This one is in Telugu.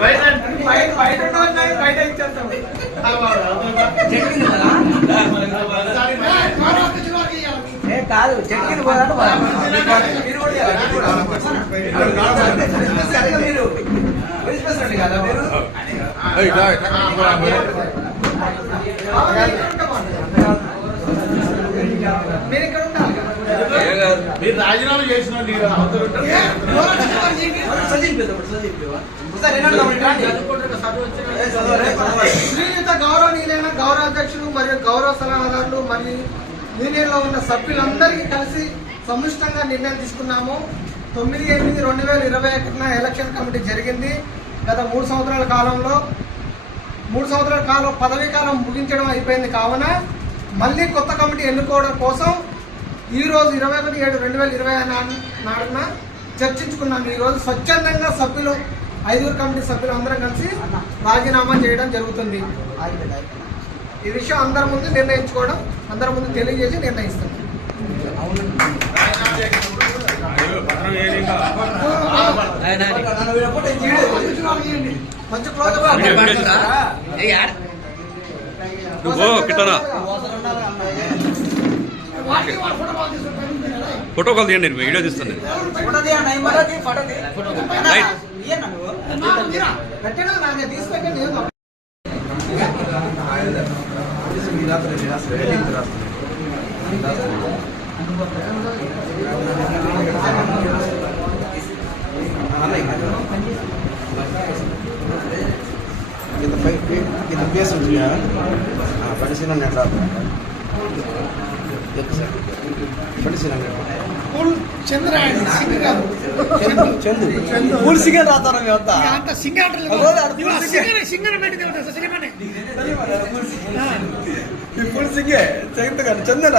కాదు చెట్టుకి కదా మీరు ఇక్కడ ఉండాలి. మీరు రాజీనామా చేసిన శ్రీయుత గౌరవనీయులైన గౌరవాధ్యక్షులు మరియు గౌరవ సలహాదారులు మరియు యూనియన్లో ఉన్న సభ్యులందరికీ కలిసి సముష్టంగా నిర్ణయం తీసుకున్నాము. 9/8/2021 ఎలక్షన్ కమిటీ జరిగింది. గత 3 సంవత్సరాల కాలంలో 3 సంవత్సరాల కాలం పదవీ కాలం ముగించడం అయిపోయింది. కావున మళ్ళీ కొత్త కమిటీ ఎన్నుకోవడం కోసం ఈరోజు 21/7/2020 నాడున చర్చించుకున్నాం. ఈరోజు స్వచ్ఛందంగా సభ్యులు 5 కమిటీ సభ్యులు అందరం కలిసి రాజీనామా చేయడం జరుగుతుంది. ఈ విషయం అందరి ముందు నిర్ణయించుకోవడం, అందరి ముందు తెలియజేసి నిర్ణయిస్తాం. మంచి క్లోజ్ ఫోటో కాల్ తీయండి, వీడియో తీస్తాను. kita biasanya pada sini netral pada sini full chandra singa chandu full singa rata orang yang ya anta singa singa meti devata salimane full singa chandra